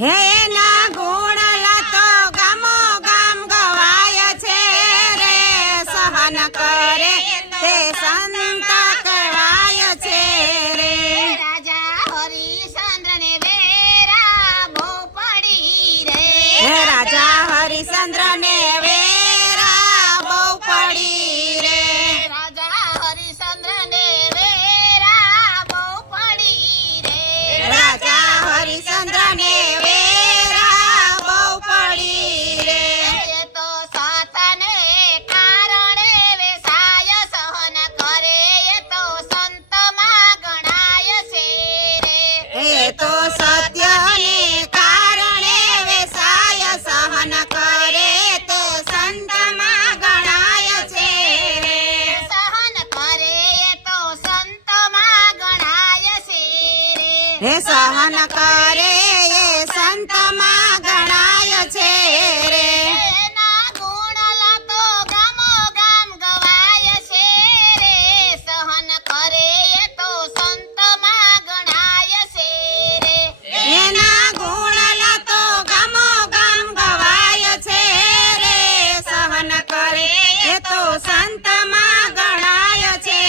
હે એના ગુણ લાતો ગામો ગામ ગવાય છે રે, સહન કરે તે સંત કહેવાય છે રે. રાજા હરિશ્ચંદ્ર ને વેરા બહુ પડી રે, હે રાજા હરિશ્ચંદ્ર ને વેરા બહુ પડી રે. રાજા હરિશ્ચંદ્ર ને વેરા બહુ પડી રે, રાજા હરિશ્ચંદ્ર ને વેરા બહુ પડી રે. એ તો સાતને કારણે વેસાય સહન કરે, એ તો સંતમાં ગણાય છે રે. એ તો સત્યને કારણે વેસાય સહન કરે તો સંતમાં ગણાય છે રે. સહન કરે એ તો સંતમાં ગણાય છે રે. હે સહન કરે એ સંતમાં ગણાય છે રે. એના ગુણ લાતો ગામો ગામ ગવાય છે રે, સહન કરે એ તો સંતમાં ગણાય છે રે. એના ગુણ લાતો ગામો ગામ ગવાય છે રે, સહન કરે એ તો સંતમાં ગણાય છે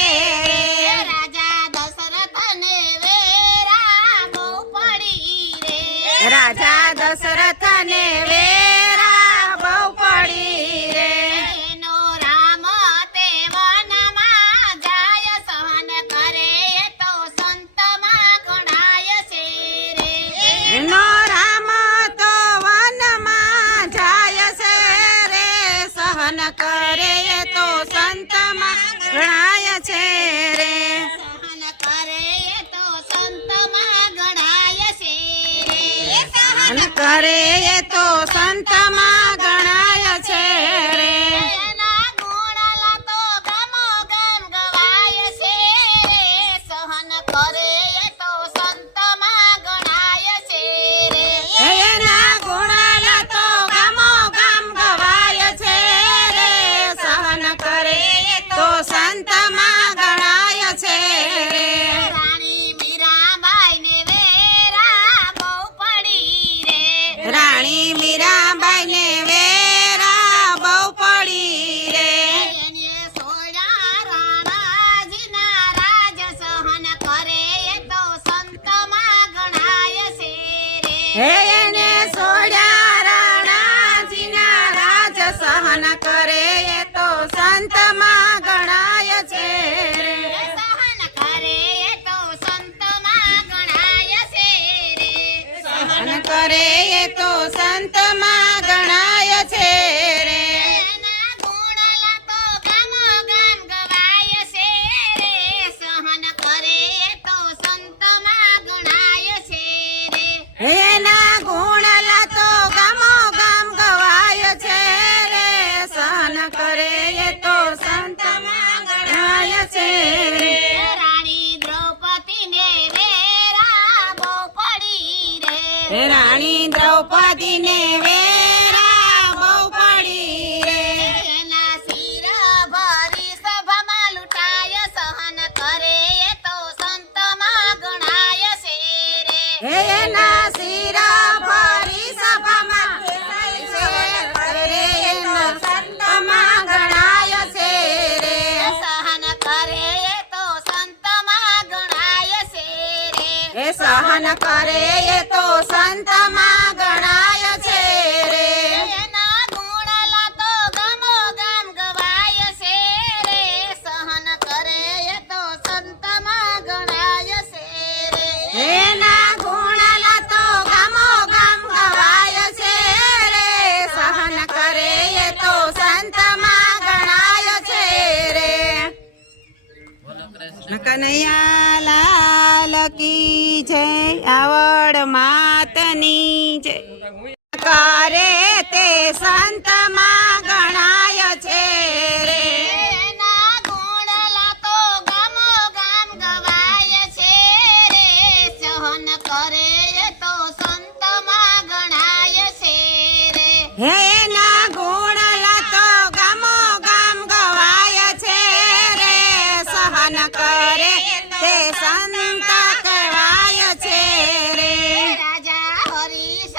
રે. રાજા દશરથ ને વેરા બહુ પડી રે, રાજા દશરથ ને વેરા બહુ પડી રે. એનો રામ તે વનમાં જાય, સહન કરે એ તો સંતમાં ગણાય છે રે. એનો રામ તો વનમાં જાય છે રે, સહન કરે એ તો સંતમાં ગણાય છે રે. સહન કરે એ તો સંતમાં ગણાય છે રે. સહન કરે એ તો સંતમાં ગણાય છે રે. એના ગુણ લાતો ગામો ગામ ગવાય છે રે, સહન કરે એ તો સંતમાં ગણાય છે રે. એના ગુણ લાતો ગામો ગામ ગવાય છે રે, સહન કરે તો સંતમાં ગણાય છે રે. રાણી મીરાબાઈ ને વેરા બહુ પડી રે, રાણી મીરાબાઈ ને વેરા બહુ પડી રે. એને સોયા રાણાજીના રાજ, સહન કરે એ તો સંતમાં ગણાય છે રે. હે એને સોડ્યા રાણાજીના રાજ, સહન કરે એ તો સંતમાં ગણાય છે રે. સહન કરે એ તો સંતમાં ગણાય છે રે. સહન કરે એ તો સંતમાં ગણાય છે રે. એના ગુણ લાતો ગામો ગામ ગવાય છે રે, સહન કરે એ તો સંતમાં ગણાય છે રે. એના ગુણ લાતો ગામો ગામ ગવાય છે રે, સહન કરે એ તો સંતમાં ગણાય છે રે. રાણી દ્રૌપદી ને વેરા બહુ પડી રે, રાણી દ્રૌપદી ને વેરા બહુ પડી રે. એના શિર ભરી સભામાં લૂંટાય, સહન કરે એ તો સંતમાં ગણાય છે રે. એના શિરા ભરી સભામાં કરે એના સંતમાં ગણાય છે રે. સહન કરે એ તો સંતમાં ગણાય છે રે. એ સહન કરે એ તો સંતમાં ગણાય છે રે. એના ગુણ લાતો ગામો ગામ ગવાય છે રે, સહન કરે એ તો સંતમાં ગણાય છે રે. એના ગુણ લાતો ગામો ગામ ગવાય છે રે, સહન કરે એ તો સંતમાં ગણાય છે રે. કનૈયા લાલ કી જય, આવડ માતની જય. કરે તે સંતમાં ગણાય છે રે. એના ગુણ લાતો ગામો ગામ ગવાય છે રે, સહન કરે એ તો સંતમાં ગણાય છે રે. એના ગુણ લાતો ગામો ગામ ગવાય છે રે, સહન કરે તે સંત કહેવાય છે રે. રાજા હરીશ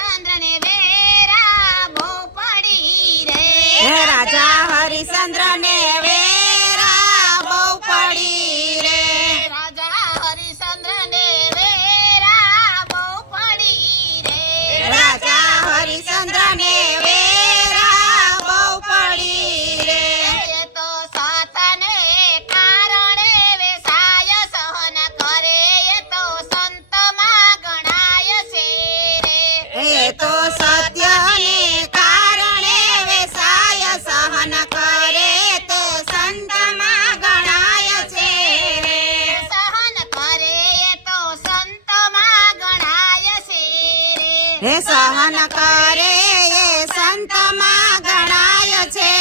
હે સહન કરે એ સંતમાં ગણાય છે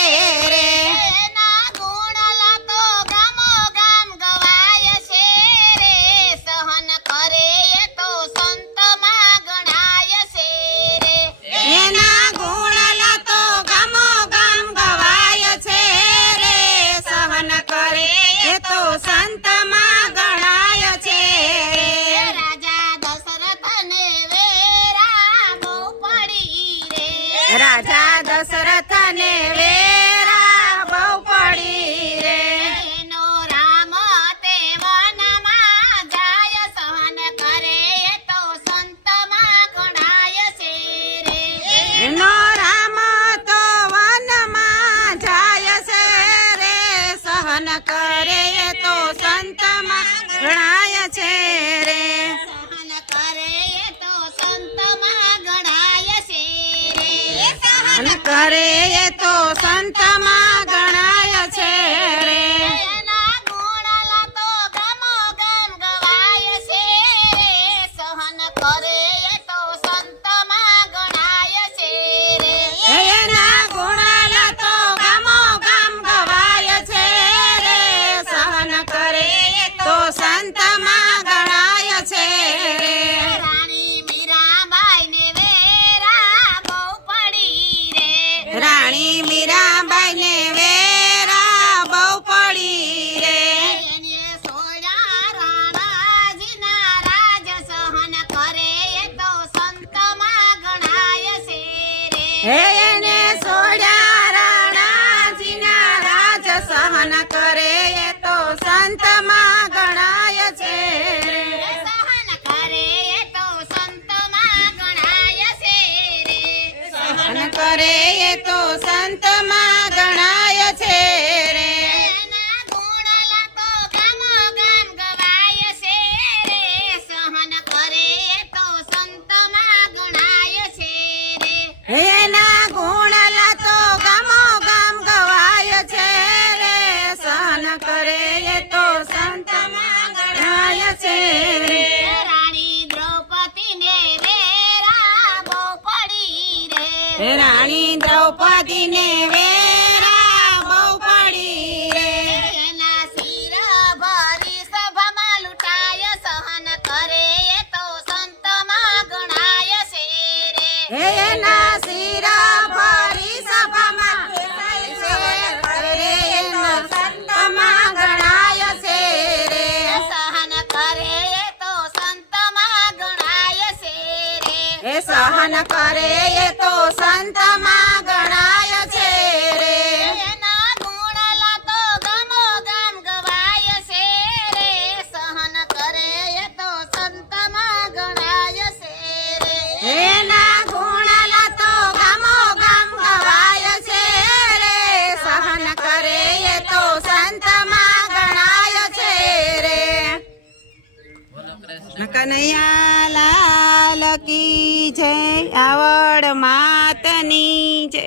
રે એના ગુણ લાતો ગામો ગામ ગવાય છે રે સહન કરે એ તો સંતમાં ગણાય છે રે એના ગુણ લાતો ગામો ગામ ગવાય છે રે સહન કરે એ તો સંતમાં ગણાય છે રાજા દશરથને વેરા બહુ પડી રે રાજા દશરથને વેરા બહુ પડી રે એનો રામ તે વનમાં જાય સહન કરે એ તો સંતમાં ગણાય છે રે એનો રામ તો વનમાં જાય છે રે સહન કરે એ તો સંતમાં ગણાય છે રે સહન કરે એ તો સંતમાં ગણાય છે રે સહન કરે એ તો સંતમાં ગણાય છે રે એના ગુણ લાતો ગામો ગામ ગવાય છે રે સહન કરે એ તો સંતમાં ગણાય છે રે એના ગુણાલા તો ગામો ગામ ગવાય છે રે સહન કરે તો સંતમાં ગણાય છે રે રાણી મીરાબાઈને વેરા બહુ પડી રે રાણી મીરાબાઈને વેરા બહુ પડી રે એને સોયા રાણાજીના રાજ સહન કરે એ તો સંતમાં ગણાય છે રે હે એને સોડ્યા રાણાજીના રાજ સહન કરે એ તો સંતમાં ગણાય છે રે સહન કરે એ તો સંતમાં ગણાય છે રે સહન કરે એ તો સંતમાં ગણાય છે રે એના ગુણ લાતો ગામો ગામ ગવાય છે રે સહન કરે એ તો સંતમાં ગણાય છે રે એના ગુણ લાતો ગામો ગામ ગવાય છે રે સહન કરે એ તો સંતમાં ગણાય છે રે રાણી દ્રૌપદીને વેરા બહુ પડી રે રાણી દ્રૌપદીને વેરા બહુ પડી રે એના શિર ભરી સભામાં લૂંટાય સહન કરે એ તો સંતમાં ગણાય છે રે એના શિરા ભરી સભામાં કરે એના સંતમાં ગણાય છે રે સહન કરે એ તો સંતમાં ગણાય છે રે એ સહન કરે એ તો સંતમાં ગણાય છે રે એના ગુણ લાતો ગામો ગામ ગવાય છે રે સહન કરે એ તો સંતમાં ગણાય છે રે એના ગુણ લાતો ગામો ગામ ગવાય છે રે સહન કરે એ તો સંતમાં ગણાય છે રે કનૈયા લાલ કી જય આવડ માતની જય